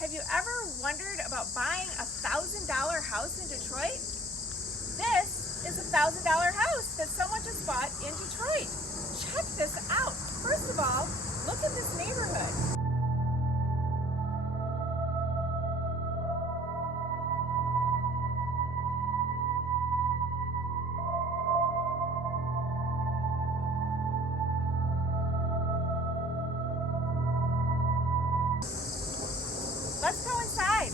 Have you ever wondered about buying a $1,000 house in Detroit? This is a $1,000 house that someone just bought in Detroit. Check this out. First of all, look at this neighborhood. Let's go inside.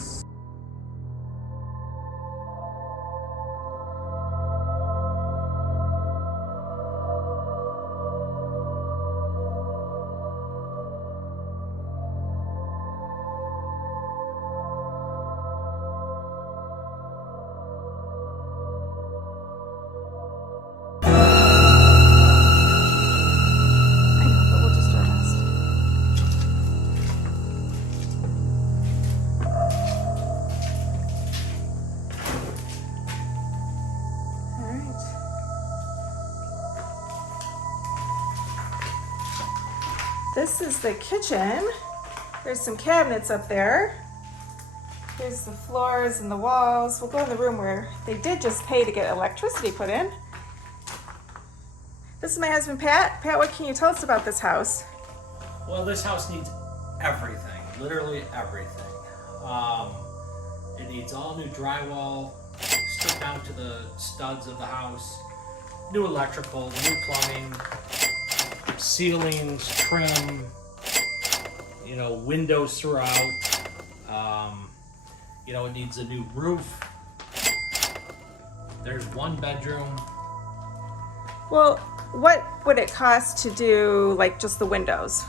This is the kitchen. There's some cabinets up there. There's the floors and the walls. We'll go in the room where they did just pay to get electricity put in. This is my husband, Pat. Pat, what can you tell us about this house? Well, this house needs everything, literally everything. It needs all new drywall, stripped down to the studs of the house, new electrical, new plumbing, ceilings, trim, windows throughout. It needs a new roof. There's one bedroom. Well, what would it cost to do like just the windows?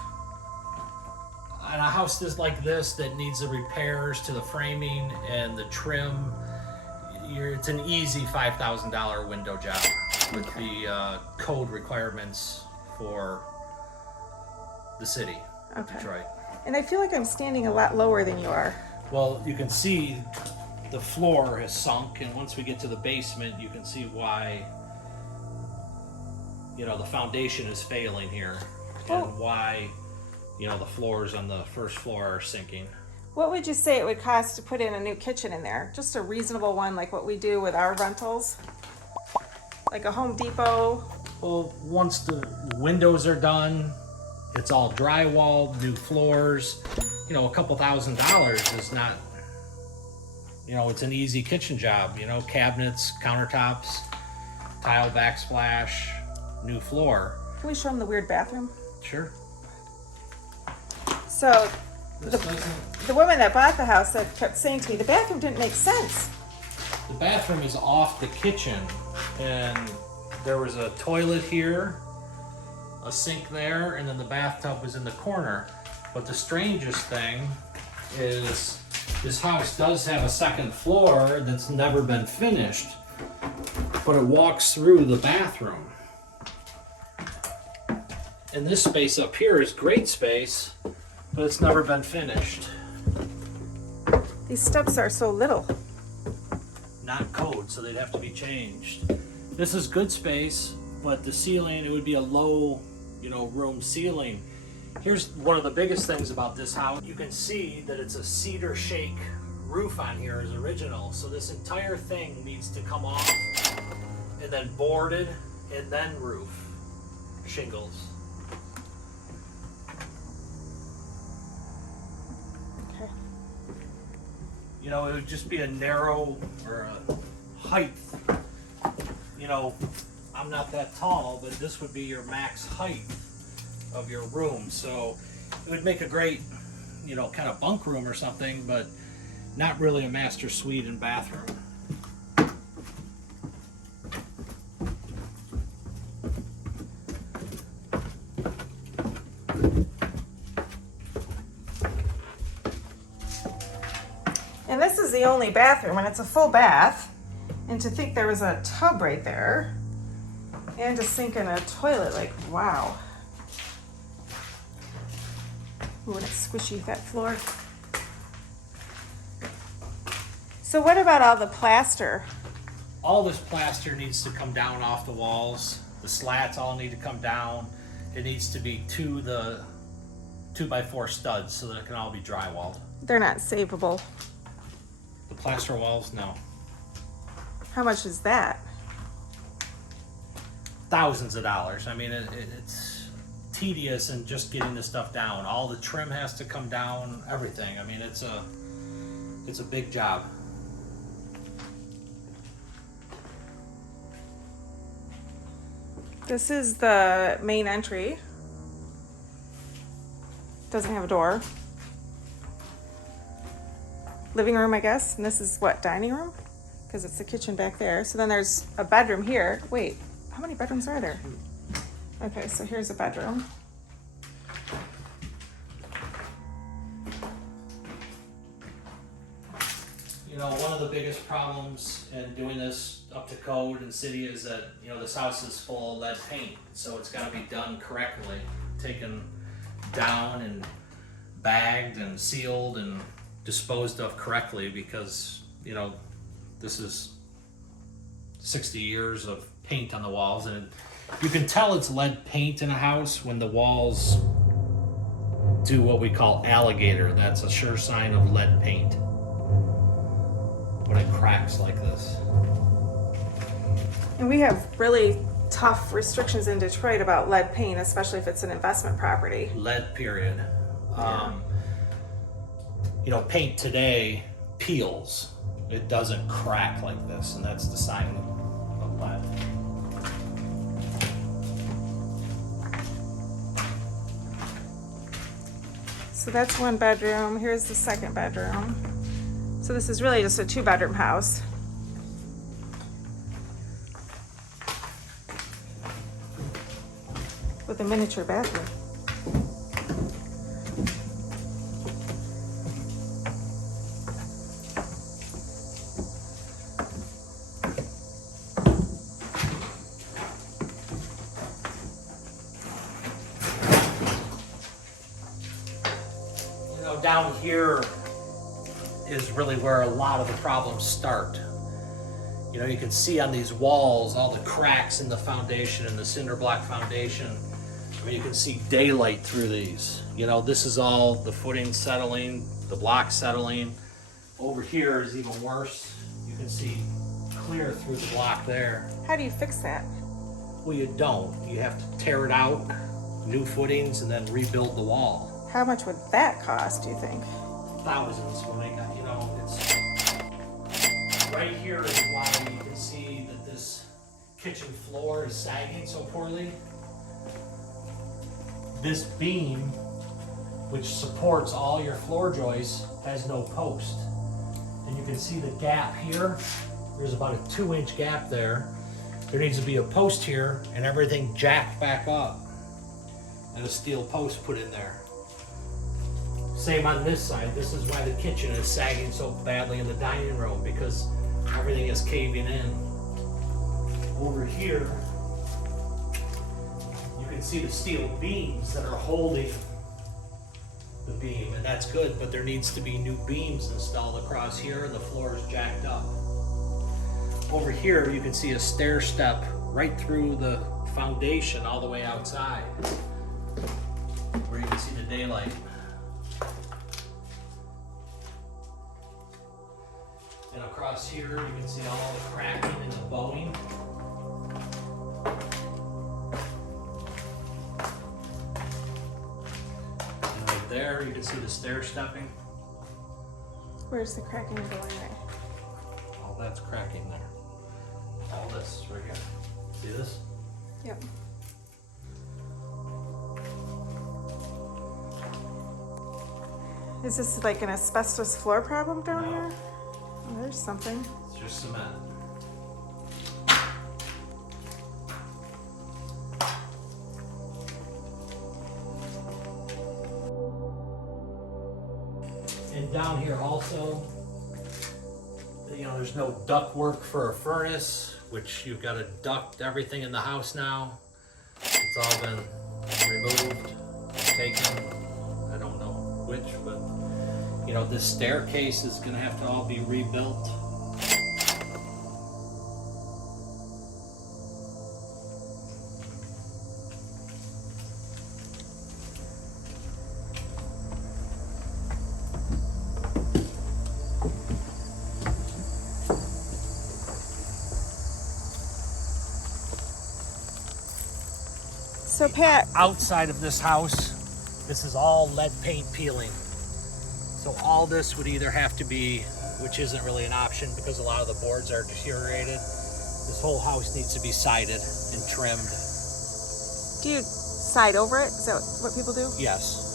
On a house like this that needs the repairs to the framing and the trim, it's an easy $5,000 window job with the code requirements for the city of Detroit. And I feel like I'm standing a lot lower than you are. Well, you can see the floor has sunk, and once we get to the basement, you can see why the foundation is failing here, and why the floors on the first floor are sinking. What would you say it would cost to put in a new kitchen in there? Just a reasonable one like what we do with our rentals? Like a Home Depot? Well, once the windows are done, it's all drywall, new floors, a couple $1,000s is not, it's an easy kitchen job, cabinets, countertops, tile backsplash, new floor. Can we show them the weird bathroom? Sure. So the woman that bought the house that kept saying to me, the bathroom didn't make sense. The bathroom is off the kitchen, and there was a toilet here, a sink there, and then the bathtub was in the corner. But the strangest thing is this house does have a second floor that's never been finished, but it walks through the bathroom. And this space up here is great space, but it's never been finished. These steps are so little. Not code, so they'd have to be changed. This is good space, but the ceiling, it would be a low, room ceiling. Here's one of the biggest things about this house. You can see that it's a cedar shake roof on here is original. So this entire thing needs to come off and then boarded and then roof shingles. Okay. It would just be a narrow or a height. I'm not that tall, but this would be your max height of your room. So it would make a great, kind of bunk room or something, but not really a master suite and bathroom. And this is the only bathroom, and it's a full bath. And to think there was a tub right there and a sink and a toilet, like, wow. Ooh, and it's squishy, that floor. So what about all the plaster? All this plaster needs to come down off the walls. The slats all need to come down. It needs to be to the 2x4 studs so that it can all be drywalled. They're not savable. The plaster walls, no. How much is that? Thousands of dollars. I mean, it's tedious in just getting this stuff down. All the trim has to come down, everything. I mean, it's a big job. This is the main entry. Doesn't have a door. Living room, I guess. And this is what, dining room? Because it's the kitchen back there. So then there's a bedroom here. Wait, how many bedrooms are there? Okay, so here's a bedroom. You know, one of the biggest problems in doing this up to code in city is that, you know, this house is full of lead paint. So it's got to be done correctly, taken down and bagged and sealed and disposed of correctly, because, you know, this is 60 years of paint on the walls, and you can tell it's lead paint in a house when the walls do what we call alligator. That's a sure sign of lead paint, when it cracks like this. And we have really tough restrictions in Detroit about lead paint, especially if it's an investment property. Lead, period. You know, paint today peels. It doesn't crack like this, and that's the sign of lead. So that's one bedroom. Here's the second bedroom. So this is really just a 2-bedroom house. With a miniature bathroom. You know, down here is really where a lot of the problems start. You know, you can see on these walls all the cracks in the foundation and the cinder block foundation. I mean, you can see daylight through these. You know, this is all the footing settling, the block settling. Over here is even worse. You can see clear through the block there. How do you fix that? Well, you don't. You have to tear it out, new footings, and then rebuild the wall. How much would that cost, do you think? Thousands when they got, you know, it's right here is why you can see that this kitchen floor is sagging so poorly. This beam, which supports all your floor joists, has no post. And you can see the gap here. There's about a 2-inch gap there. There needs to be a post here and everything jacked back up and a steel post put in there. Same on this side. This is why the kitchen is sagging so badly in the dining room, because everything is caving in. Over here, you can see the steel beams that are holding the beam, and that's good, but there needs to be new beams installed across here, and the floor is jacked up. Over here, you can see a stair step right through the foundation all the way outside, where you can see the daylight. And across here, you can see all the cracking and the bowing. And right there, you can see the stair stepping. Where's the cracking going there? All that's cracking there. All this right here. See this? Yep. Is this like an asbestos floor problem down No. here? Oh, there's something. It's just cement. And down here also, you know, there's no duct work for a furnace, which you've got to duct everything in the house now. It's all been removed, taken. I don't know which, but you know, this staircase is going to have to all be rebuilt. So Pat, Outside of this house, this is all lead paint peeling. So all this would either have to be, which isn't really an option because a lot of the boards are deteriorated. This whole house needs to be sided and trimmed. do you side over it? Is that what people do? Yes.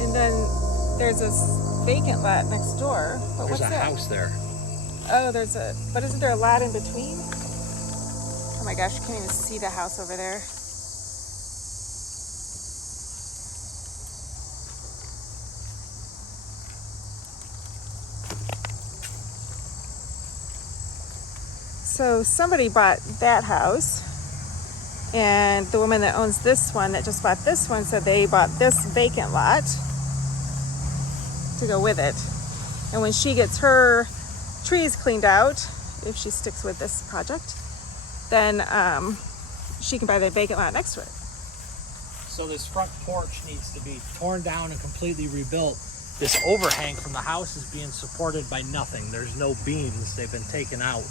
And then there's this vacant lot next door. But There's what's a that? house there. Oh, but isn't there a lot in between? Oh my gosh, you can't even see the house over there. So somebody bought that house, and the woman that owns this one that just bought this one said they bought this vacant lot to go with it. And when she gets her trees cleaned out, if she sticks with this project, then she can buy the vacant lot next to it. So this front porch needs to be torn down and completely rebuilt. This overhang from the house is being supported by nothing. There's no beams. They've been taken out.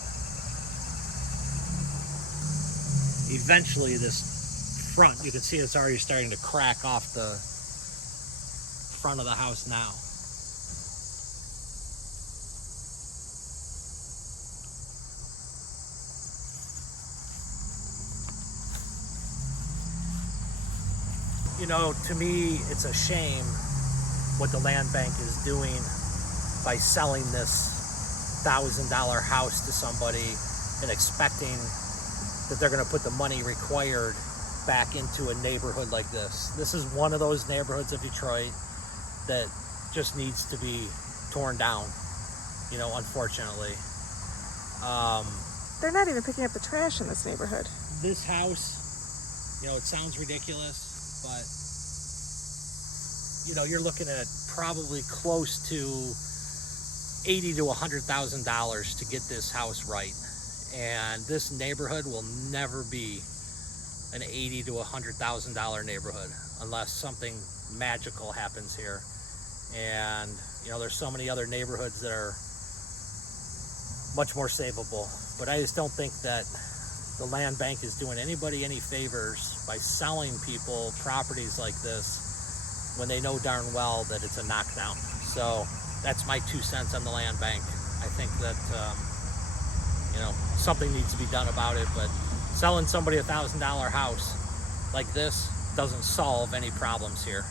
Eventually this front, you can see it's already starting to crack off the front of the house now. You know, to me, it's a shame what the land bank is doing by selling this $1,000 house to somebody and expecting that they're going to put the money required back into a neighborhood like this. This is one of those neighborhoods of Detroit that just needs to be torn down, you know, unfortunately. They're not even picking up the trash in this neighborhood. This house, you know, it sounds ridiculous, but you know, you're looking at probably close to $80,000 to $100,000 to get this house right. And this neighborhood will never be an $80,000 to $100,000 neighborhood unless something magical happens here. And you know, there's so many other neighborhoods that are much more savable. But I just don't think that the land bank is doing anybody any favors by selling people properties like this when they know darn well that it's a knockdown. So that's my 2 cents on the land bank. I think that you know, something needs to be done about it, but selling somebody $1,000 house like this doesn't solve any problems here.